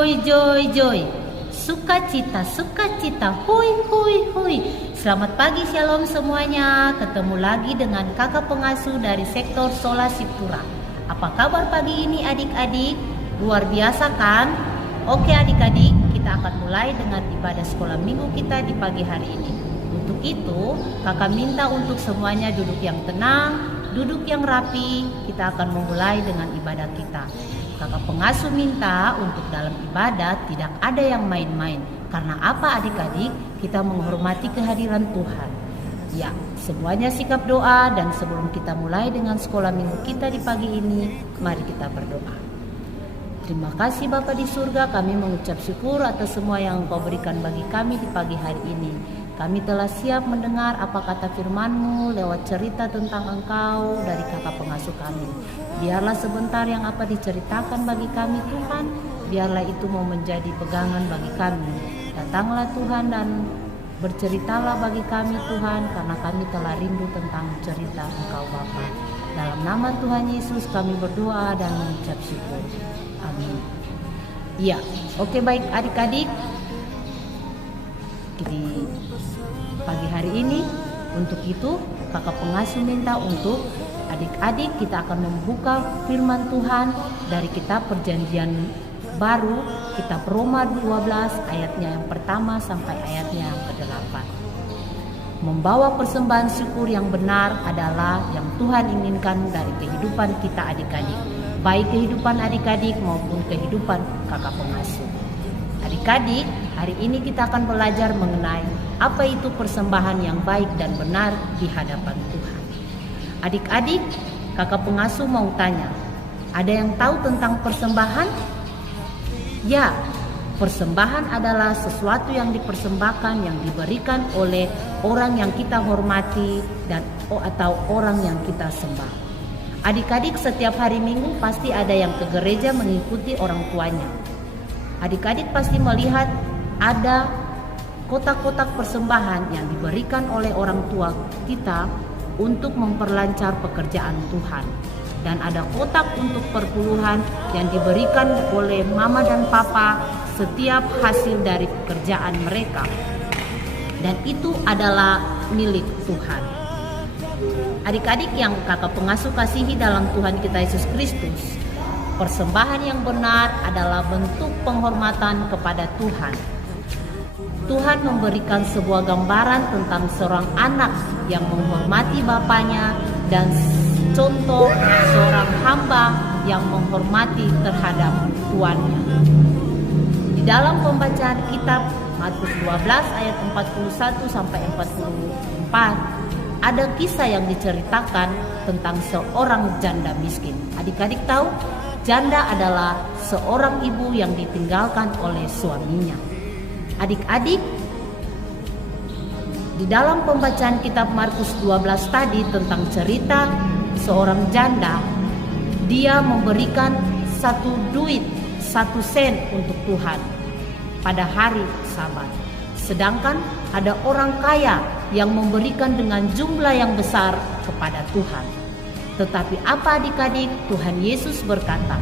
Joy, joy, joy. Sukacita, sukacita. Hui, hui, hui. Selamat pagi, shalom semuanya. Ketemu lagi dengan kakak pengasuh dari sektor Sola Siptura. Apa kabar pagi ini adik-adik? Luar biasa kan? Oke adik-adik, kita akan mulai dengan ibadah sekolah minggu kita di pagi hari ini. Untuk itu, kakak minta untuk semuanya duduk yang tenang, duduk yang rapi. Kita akan memulai dengan ibadah kita. Kakak pengasuh minta untuk dalam ibadat tidak ada yang main-main. Karena apa adik-adik? Kita menghormati kehadiran Tuhan. Ya, semuanya sikap doa, dan sebelum kita mulai dengan sekolah minggu kita di pagi ini, mari kita berdoa. Terima kasih Bapa di surga, kami mengucap syukur atas semua yang Engkau berikan bagi kami di pagi hari ini. Kami telah siap mendengar apa kata firman-Mu lewat cerita tentang Engkau dari kakak pengasuh kami. Biarlah sebentar yang apa diceritakan bagi kami Tuhan, biarlah itu mau menjadi pegangan bagi kami. Datanglah Tuhan dan berceritalah bagi kami Tuhan, karena kami telah rindu tentang cerita Engkau Bapa. Dalam nama Tuhan Yesus kami berdoa dan mengucap syukur. Amin. Iya, oke baik adik-adik. Di pagi hari ini, untuk itu kakak pengasuh minta untuk adik-adik kita akan membuka firman Tuhan dari kitab Perjanjian Baru, kitab Roma 12 ayatnya yang pertama sampai ayatnya yang ke-8. Membawa persembahan syukur yang benar adalah yang Tuhan inginkan dari kehidupan kita adik-adik, baik kehidupan adik-adik maupun kehidupan kakak pengasuh. Adik-adik, hari ini kita akan belajar mengenai apa itu persembahan yang baik dan benar di hadapan Tuhan. Adik-adik, kakak pengasuh mau tanya, ada yang tahu tentang persembahan? Ya, persembahan adalah sesuatu yang dipersembahkan, yang diberikan oleh orang yang kita hormati dan atau orang yang kita sembah. Adik-adik, setiap hari Minggu pasti ada yang ke gereja mengikuti orang tuanya. Adik-adik pasti melihat ada kotak-kotak persembahan yang diberikan oleh orang tua kita untuk memperlancar pekerjaan Tuhan. Dan ada kotak untuk perpuluhan yang diberikan oleh mama dan papa setiap hasil dari pekerjaan mereka. Dan itu adalah milik Tuhan. Adik-adik yang kakak pengasuh kasihi dalam Tuhan kita Yesus Kristus, persembahan yang benar adalah bentuk penghormatan kepada Tuhan. Tuhan memberikan sebuah gambaran tentang seorang anak yang menghormati bapaknya dan contoh seorang hamba yang menghormati terhadap tuannya. Di dalam pembacaan kitab Matius 12 ayat 41 sampai 44 ada kisah yang diceritakan tentang seorang janda miskin. Adik-adik tahu? Janda adalah seorang ibu yang ditinggalkan oleh suaminya. Adik-adik, di dalam pembacaan kitab Markus 12 tadi tentang cerita seorang janda, dia memberikan 1 sen untuk Tuhan pada hari Sabat. Sedangkan ada orang kaya yang memberikan dengan jumlah yang besar kepada Tuhan. Tetapi apa adik-adik? Tuhan Yesus berkata,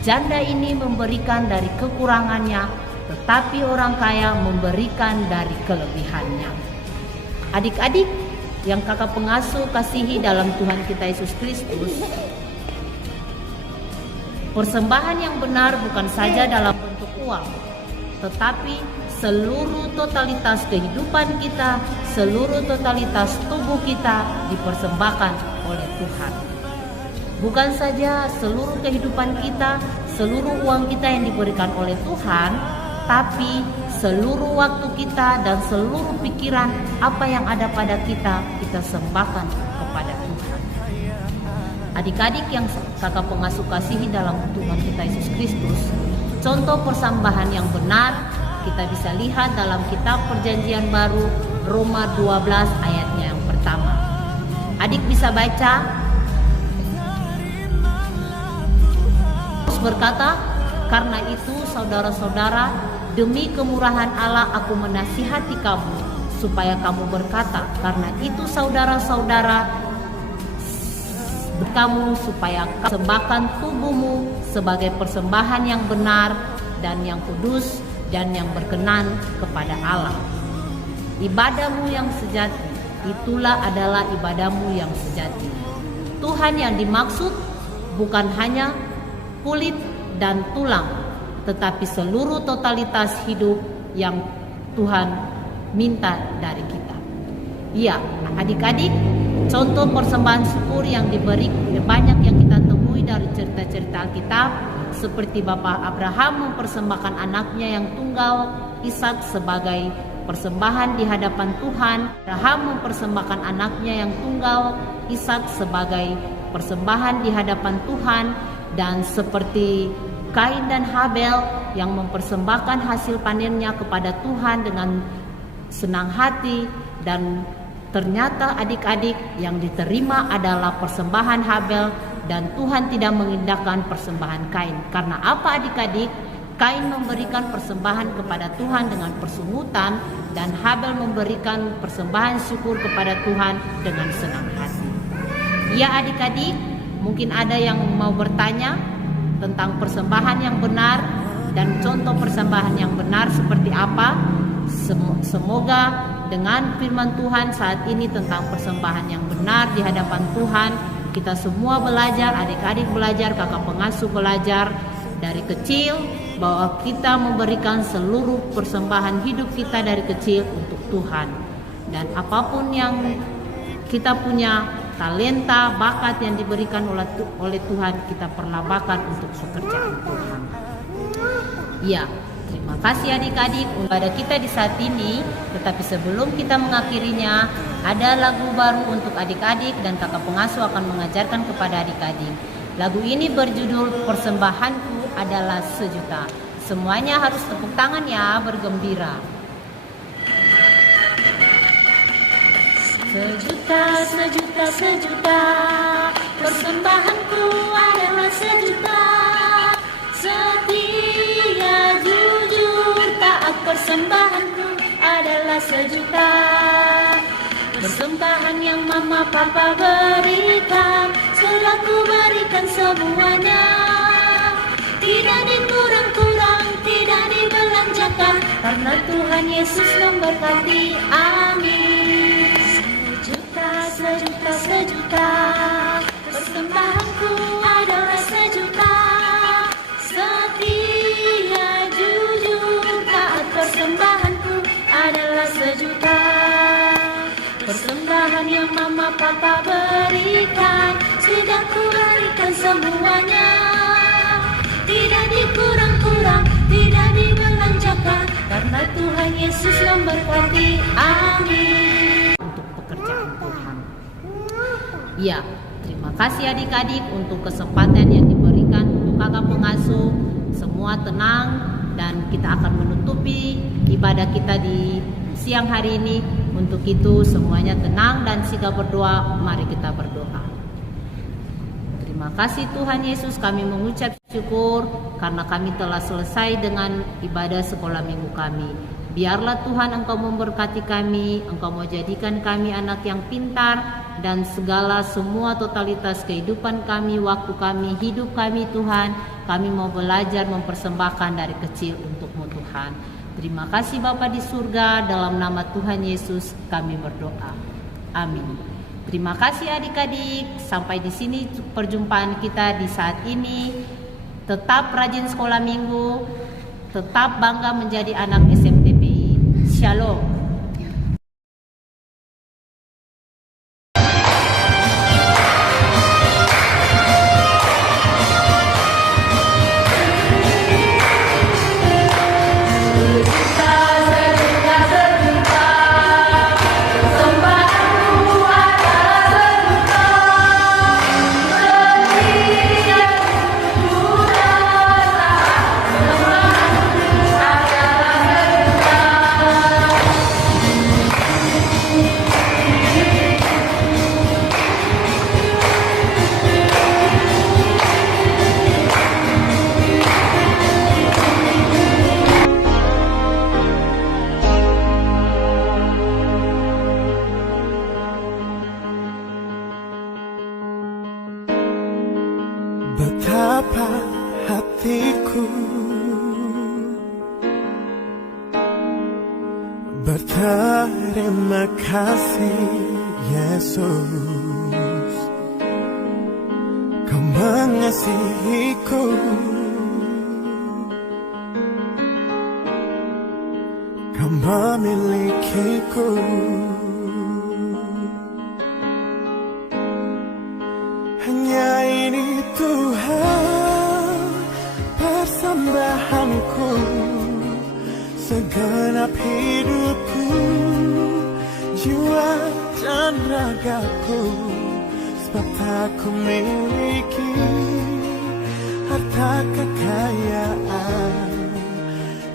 janda ini memberikan dari kekurangannya, tetapi orang kaya memberikan dari kelebihannya. Adik-adik yang kakak pengasuh kasihi dalam Tuhan kita Yesus Kristus, persembahan yang benar bukan saja dalam bentuk uang, tetapi seluruh totalitas kehidupan kita, seluruh totalitas tubuh kita dipersembahkan oleh Tuhan. Bukan saja seluruh kehidupan kita, seluruh uang kita yang diberikan oleh Tuhan, tapi seluruh waktu kita dan seluruh pikiran apa yang ada pada kita, kita sembahkan kepada Tuhan. Adik-adik yang kakak pengasuh kasihi dalam Tuhan kita Yesus Kristus, contoh persembahan yang benar kita bisa lihat dalam kitab Perjanjian Baru Roma 12 ayatnya yang pertama. Adik bisa baca. Terus berkata, karena itu saudara-saudara, demi kemurahan Allah aku menasihati kamu supaya kamu berkata, karena itu saudara-saudara kamu supaya persembahkan tubuhmu sebagai persembahan yang benar dan yang kudus dan yang berkenan kepada Allah. Ibadahmu yang sejati, itulah adalah ibadahmu yang sejati. Tuhan yang dimaksud bukan hanya kulit dan tulang, tetapi seluruh totalitas hidup yang Tuhan minta dari kita. Ya, adik-adik, contoh persembahan syukur yang diberi banyak yang kita temui dari cerita-cerita Alkitab, seperti Bapak Abraham mempersembahkan anaknya yang tunggal Ishak sebagai persembahan di hadapan Tuhan. Abraham mempersembahkan anaknya yang tunggal Ishak sebagai persembahan di hadapan Tuhan, dan seperti Kain dan Habel yang mempersembahkan hasil panennya kepada Tuhan dengan senang hati, dan ternyata adik-adik yang diterima adalah persembahan Habel, dan Tuhan tidak mengindahkan persembahan Kain. Karena apa adik-adik? Kain memberikan persembahan kepada Tuhan dengan persungutan, dan Habel memberikan persembahan syukur kepada Tuhan dengan senang hati. Ya adik-adik, mungkin ada yang mau bertanya tentang persembahan yang benar dan contoh persembahan yang benar seperti apa. Semoga dengan firman Tuhan saat ini tentang persembahan yang benar di hadapan Tuhan, kita semua belajar, adik-adik belajar, kakak pengasuh belajar dari kecil, bahwa kita memberikan seluruh persembahan hidup kita dari kecil untuk Tuhan. Dan apapun yang kita punya, talenta, bakat yang diberikan oleh Tuhan, kita perlabakan untuk pekerjaan Tuhan. Ya, terima kasih adik-adik pada kita di saat ini. Tetapi sebelum kita mengakhirinya, ada lagu baru untuk adik-adik dan kakak pengasuh akan mengajarkan kepada adik-adik. Lagu ini berjudul Persembahanku Adalah Sejuta. Semuanya harus tepuk tangan ya, bergembira. Sejuta, sejuta, sejuta, persembahanku adalah sejuta. Setia, jujur, taat, persembahanku adalah sejuta. Persembahan yang mama papa berikan, selaku berikan semuanya. Tidak dikurang-kurang, tidak dibelanjakan, karena Tuhan Yesus memberkati. Amin. Sejuta, sejuta, persembahanku adalah sejuta. Setia, jujur, taat, persembahanku adalah sejuta. Persembahan yang mama papa berikan, sudah ku berikan semuanya. Tidak dikurang-kurang, tidak dibelanjakan, karena Tuhan Yesus memberkati. Amin. Untuk pekerjaan Tuhan. Ya, terima kasih adik-adik untuk kesempatan yang diberikan untuk kakak pengasuh. Semua tenang dan kita akan menutupi ibadah kita di siang hari ini. Untuk itu semuanya tenang dan siap berdoa. Mari kita berdoa. Terima kasih Tuhan Yesus, kami mengucap syukur karena kami telah selesai dengan ibadah sekolah minggu kami. Biarlah Tuhan Engkau memberkati kami, Engkau mau jadikan kami anak yang pintar, dan segala semua totalitas kehidupan kami, waktu kami, hidup kami Tuhan, kami mau belajar mempersembahkan dari kecil untuk-Mu Tuhan. Terima kasih Bapa di surga, dalam nama Tuhan Yesus kami berdoa. Amin. Terima kasih adik-adik, sampai di sini perjumpaan kita di saat ini. Tetap rajin sekolah minggu, tetap bangga menjadi anak SMTPI. Shalom. Terima kasih Yesus, Kau mengasihiku. Kau memilikiku. Hanya ini Tuhan persembahanku, segenap hidupku, jiwa dan ragaku. Sebab tak ku miliki harta kekayaan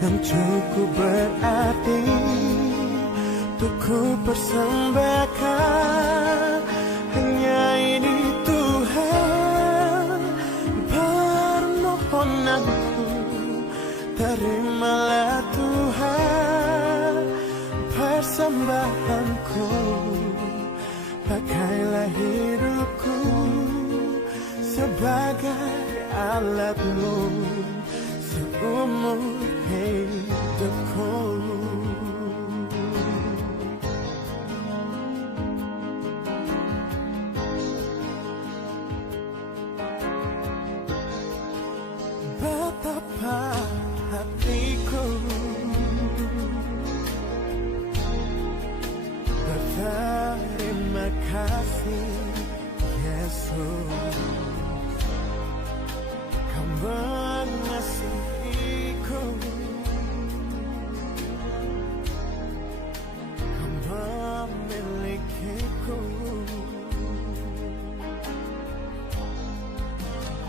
yang cukup berarti untuk ku persembahkan. Hanya ini Tuhan permohonanku. Terimalah Tuhan persembahanku. Pakailah hidupku sebagai alat-Mu seumur hidupku. Betapa hatiku berterima kasih Yesus, Kau mengasihiku. Kau memilikiku.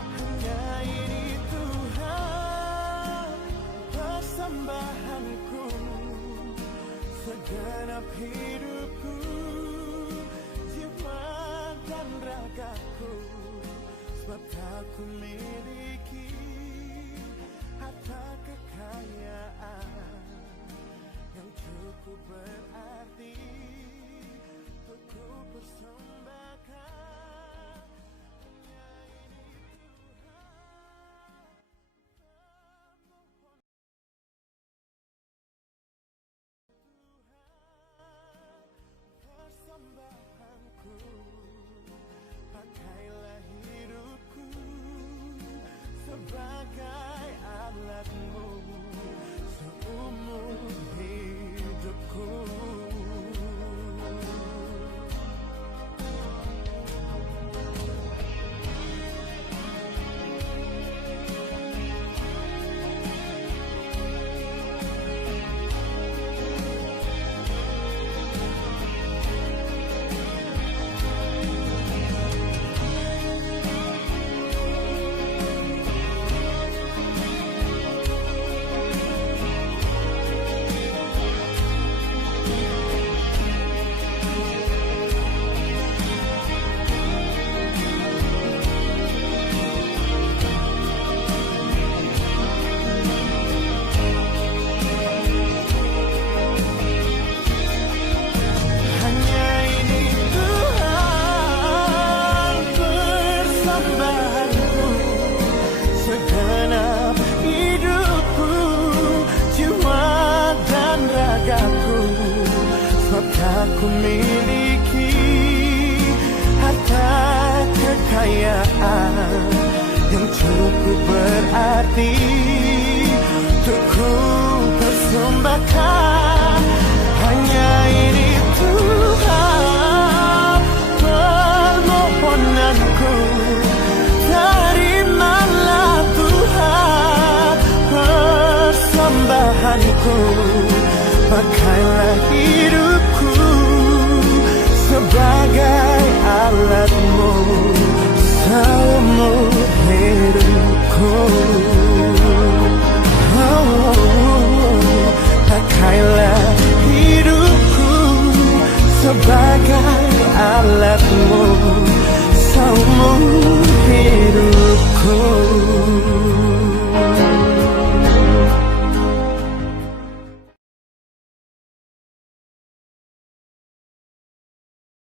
Hanya ini Tuhan persembahanku, segenap hidupku, jiwa dan ragaku. Sebab tak ku miliki harta kekayaan yang cukup berarti untuk ku persembahkan. Hanya ini persembahanku. Pakailah hidupku sebagai alat-Mu seumur hidupku. Aku miliki harta kekayaan yang cukup berarti untuk ku persembahkan. Hanya ini Tuhan permohonanku. Terimalah Tuhan persembahanku. Pakailah hidupku sebagai alat-Mu seumur hidupku. Pakailah hidupku sebagai alat-Mu seumur hidupku.